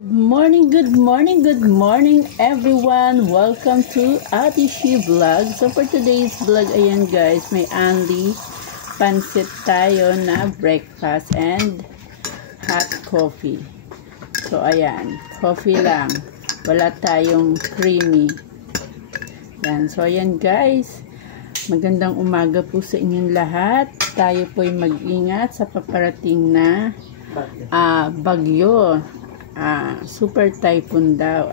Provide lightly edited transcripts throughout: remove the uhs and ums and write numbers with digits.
Good morning everyone! Welcome to Ate She Vlog. So for today's vlog, ayan guys, may only pansit tayo na breakfast and hot coffee. So ayan, coffee lang. Wala tayong creamy. Yan. So ayan guys, magandang umaga po sa inyong lahat. Tayo po'y mag-ingat sa paparating na bagyo. Super typhoon daw.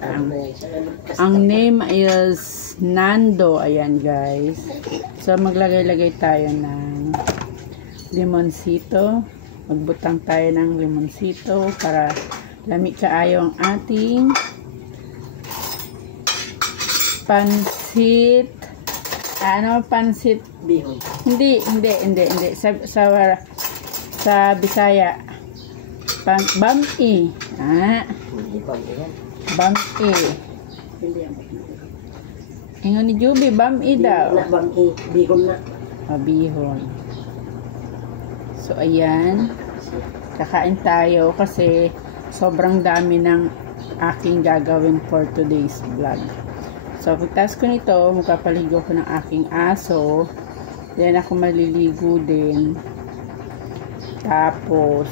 Ang name is Nando. Ayan guys. So maglagay-lagay tayo ng limonsito. Magbutang tayo ng limonsito para lami kaayo ang ating pansit. Pansit bihon. Hindi. Sa Bisaya. Bami. Bami. Ingon ni Juby, bami daw. Bami, bihon na. Bihon. So, ayan. Kakain tayo kasi sobrang dami ng aking gagawin for today's vlog. So, pagtas ko nito, magpapaligo ko ng aking aso. Then, ako maliligo din. Tapos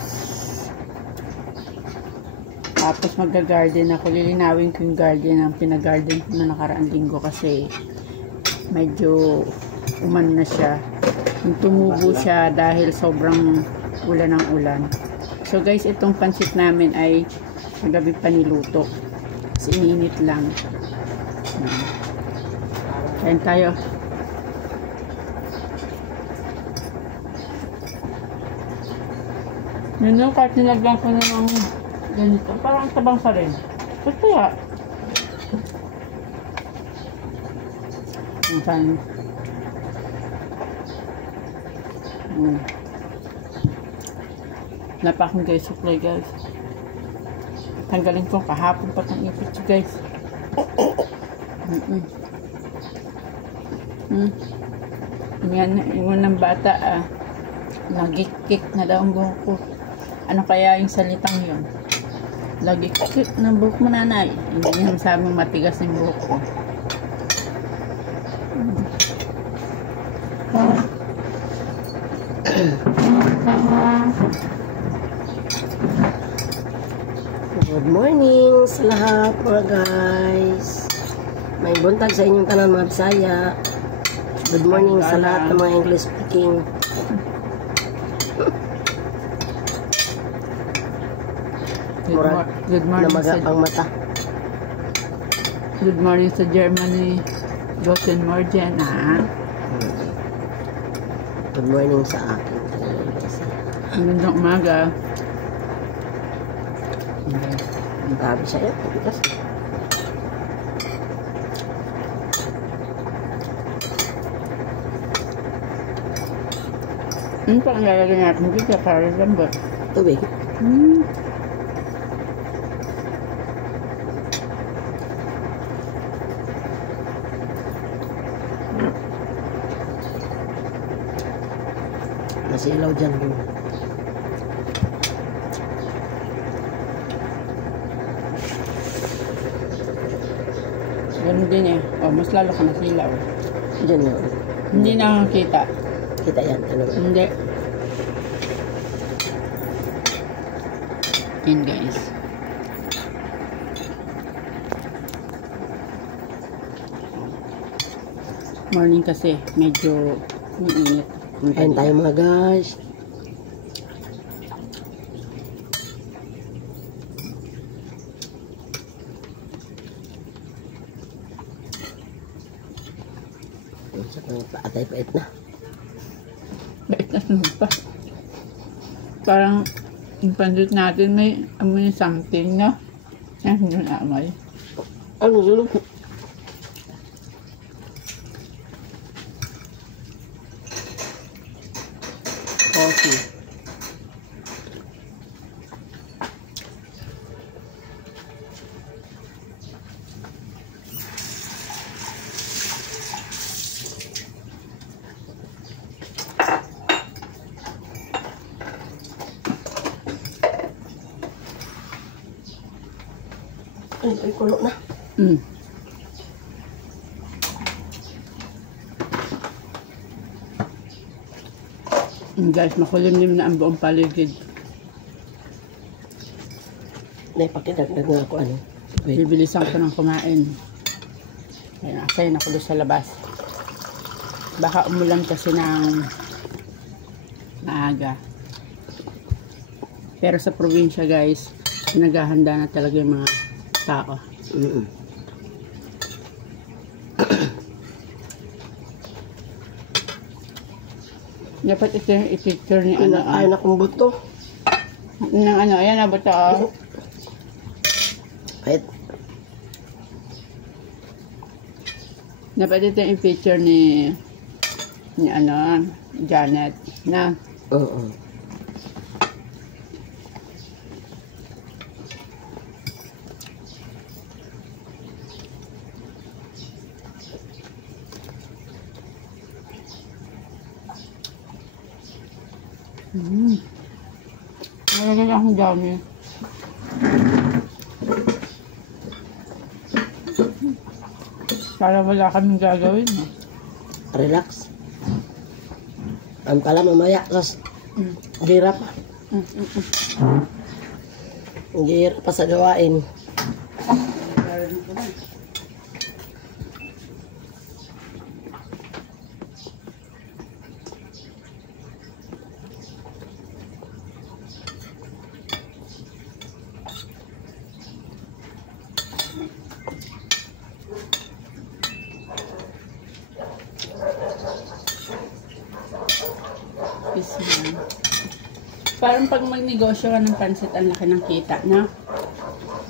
magga-garden ako. Lilinawin ko yung garden ang pinagarden ko na nakaraang linggo kasi medyo uman na siya. Tumubo siya dahil sobrang ulan ng ulan. So guys, itong pansit namin ay magabi pa niluto. Kasi ininit lang. Kain tayo. Yun yung kahit nilagyan ko na ng ganito. Parang tabang sa rin. Ba't kaya? Ang saan? Napakin guys, supply guys. Tanggalin ko kahapon pa ng ipit guys. Ingon ng bata nagikik na daw ang buhok ko. Ano kaya yung salitang yun? Nagikik na buhok mo nanay. Hindi naman sabi matigas yung buhok ko. Good morning sa lahat mga guys. May buntag sa inyong tanan mga Bisaya. Good morning sa lahat ng mga English speaking. Good morning sa mata. Good morning sa Germany. Guten Morgen. Good morning sa akin. Magandang umaga. Grabe siya yan. Ano pa ang lalagyan natin dito para lambot? Tubig. Nasilaw dyan doon. Ganun din mas lalo ka nasilaw. Dyan yun. Hindi nakakita. Kita yan. Hindi. Yan guys. Morning kasi medyo mainit. Kain tayo mga guys. Atay pait na. Pait na pa. Parang yung pandit natin may amoy something na. Hindi na amoy. Ano sulok? Coffee. Ay, kulo na. Mm. Guys, makulimlim na ang buong paligid. Pakidagdag na ako ano. Wait. Bibilisan ko ng kumain. Ayun, asayin ako doon sa labas. Baka umulan kasi ng maaga. Pero sa probinsya guys, naghahanda na talaga yung mga tao. Dapat ito yung i-picture ni ano. Ay, nakong buto. Ng ano, ayan na buto. Oh. Wait. Dapat ito yung i-picture ni ano, Janet. Na. Oo. Nalagay akong dami. Para wala kaming gagawin. Relax. Ang pala mamaya, sas gira pa. Gira pa sa gawain. Parang pag magnegosyo ka ng pansit, ang laki ng kita, na?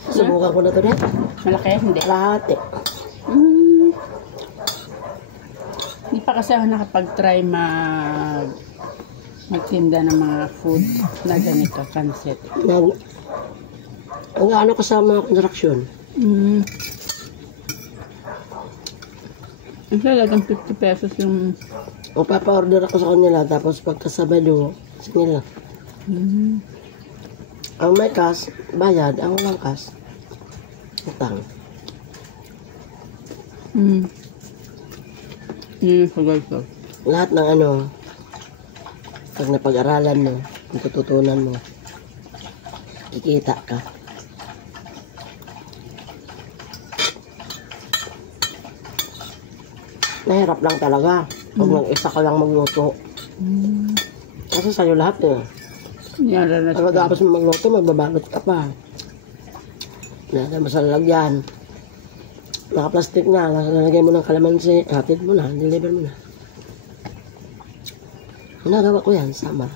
Subukan ko na ito rin. Malaki? Hindi. Lahat eh. Hindi pa kasi ako nakapag-try magtinda ng mga food na ganito, pansit. Ang ano ko sa mga construction. Ang talagang 50 pesos yung... O papa-order ako sa kanila, tapos pagkasabado, sa nila. Ang may cash, bayad. Ang walang cash, utang. Yun yung pagay ko. Lahat ng ano, pag napag-aralan mo, natututunan mo, kikita ka. Nahirap lang talaga pag mag-isa ka lang magluto. Kasi sa'yo lahat eh. Pag tapos mo magluto, magbabalot ka pa. Nasa mo sa lalagyan. Naka-plastic na, nalagay mo ng kalamansi, hatid mo na, deliver mo na. Nagawa ko yan, sama.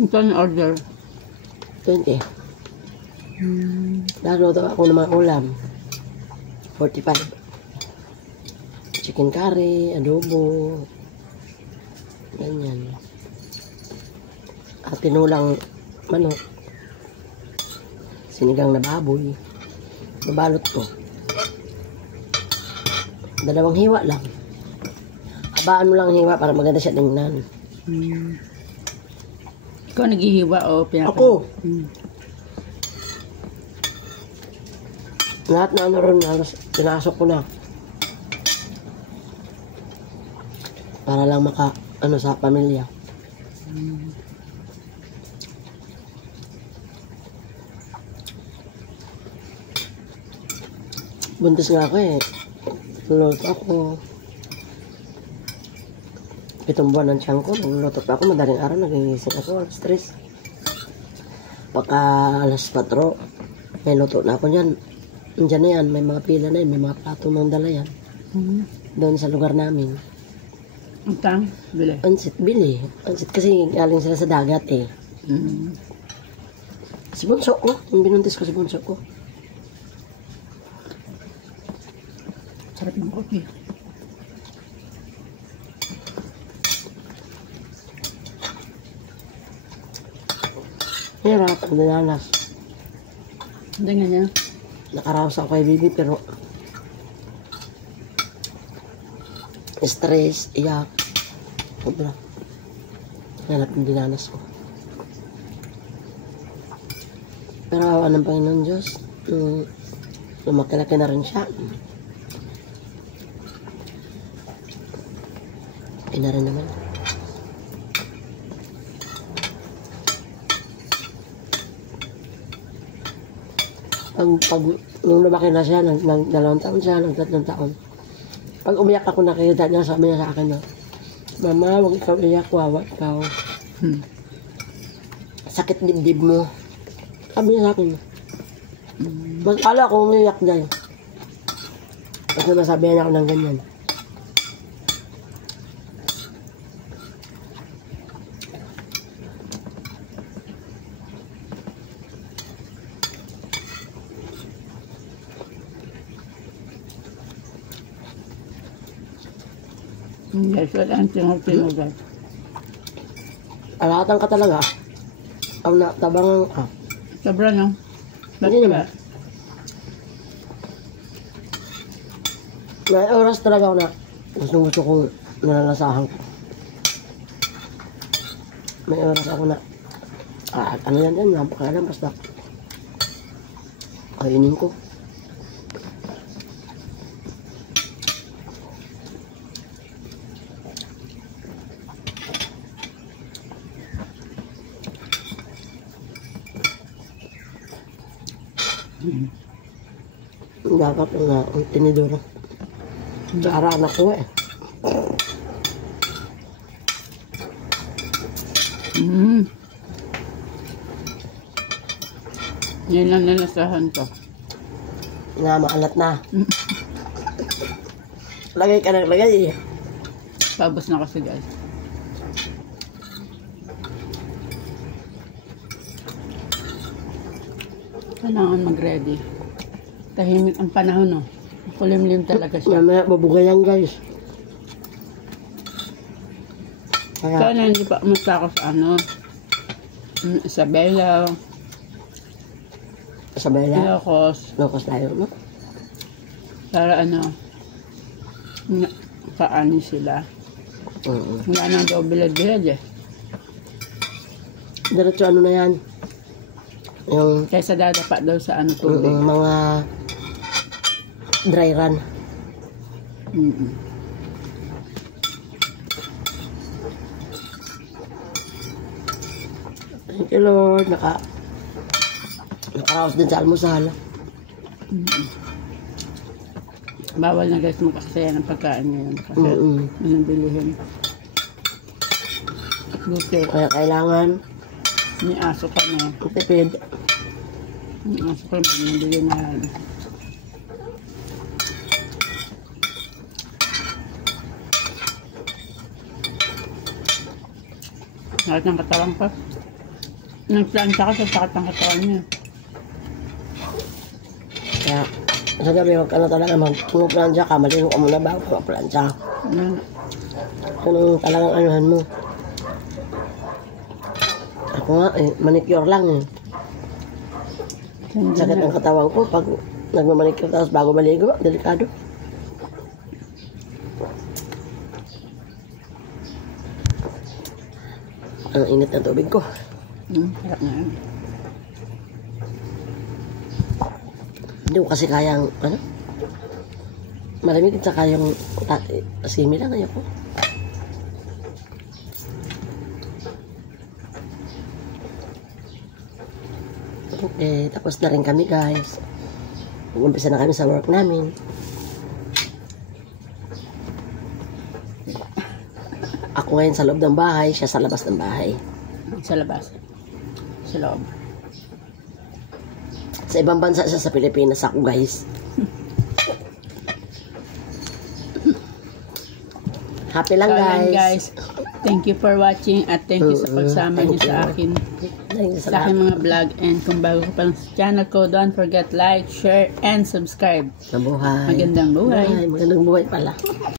Ito ang order? 20. Naluto ako ng mga ulam. 45. Chicken curry, adobo, ganyan. At tinulang manok, sinigang na baboy, babalot ko. 2 hiwa lang. Habaan mo lang ang hiwa para maganda siya tingnan. Ikaw naghihiwa o pinapanood? Ako! Lahat na ano ron, pinasok ko na. Para lang maka, ano, sa pamilya. Buntis nga ako eh. Luluto ako. 7 buwan ng tiyan ko. Luluto pa ako. Madaling araw nagigising ako. Alas 3. Pagka alas 4, may luto na ako niyan. Diyan na yan. May mga pila na yan. May mga plato ng dala yan. Doon sa lugar namin. Utang? Bili? Pansit, bili. Pansit kasi galing sila sa dagat eh. Si bunso ko. Yung binuntis ko si bunso ko. Sarap ng coffee. Hirap, ang dinanas. Hindi nga niya. Nakaraos ako kay Bibi pero stress, iyak. Sobra. Hirap ang dinanas ko. Pero awa ng Panginoon Diyos, Lumaki-laki na rin siya. Ina rin naman. Pag nung lumaki na siya, nag 2 taon siya, nag 3 taon. Pag umiyak ako, nakikita niya, sabi niya sa akin na, Mama, huwag ikaw iyak, wawa ikaw. Sakit dibdib mo. Sabi niya sa akin. Mag-ala ko umiyak dahil. Kasi masabihan ako ng ganyan. Guys, wala ang tingo-tingo guys. Alatan ka talaga. Ang natabang Sobra no? Hindi naman. May oras talaga ako na gusto kong nalalasahan ko. May oras ako na ano yan, napakalam basta kainin ko. Dapat na tinidor. Para anak ko eh. Yan lang nalasahan ko. Nga, maalat na. Lagay ka ng lagay eh. Pabos na kasi guys. Kailangan mag-ready. Tahimik ang panahon, no? Kulimlim talaga siya. Mamaya babugay yan, guys. Kaya, Sana hindi pa umasta ako sa ano, Isabela, Isabela, Ilocos, Locos tayo, no? para ano, paani sila. Wala nang daw bilad-bilad eh. Diretso ano na yan? Yung Kaysa dadapa daw sa ano tubig. mga dry run. Thank you, Lord. Nakaraos din sa almusal. Bawal na guys magkakasaya ng pagkain ngayon kasi anong bilihin. Buti, Kaya kailangan may aso ka na. tipid. May aso ka na, nabili na. Sakit ng katawan ko. Nagplansya ka sa sakit ng katawan niya. Kaya sa gabi, huwag ka na talaga mag-plansya ka. Maligo ka muna bago ka plansya. Kung talagang anuhan mo. Ako nga manicure lang eh. Sakit ang katawan ko pag nagmamanicure tapos bago maligo, delikado. Ang init ng tubig ko. Harap na yan. Hindi ko kasi kayang, malamig sa kayang simi lang ayoko. Okay, tapos na rin kami guys. Umpisa na kami sa work namin. Ako ngayon sa loob ng bahay, siya sa labas ng bahay. Sa labas. Sa loob. Sa ibang bansa siya sa Pilipinas ako guys. Happy lang So, ayan, guys. guys. Thank you for watching at thank you sa pagsama niyo sa akin. Sa aking mga vlog. And kung bago ka pa lang sa channel ko, don't forget like, share, and subscribe. Mabuhay. Magandang buhay. Magandang buhay pala.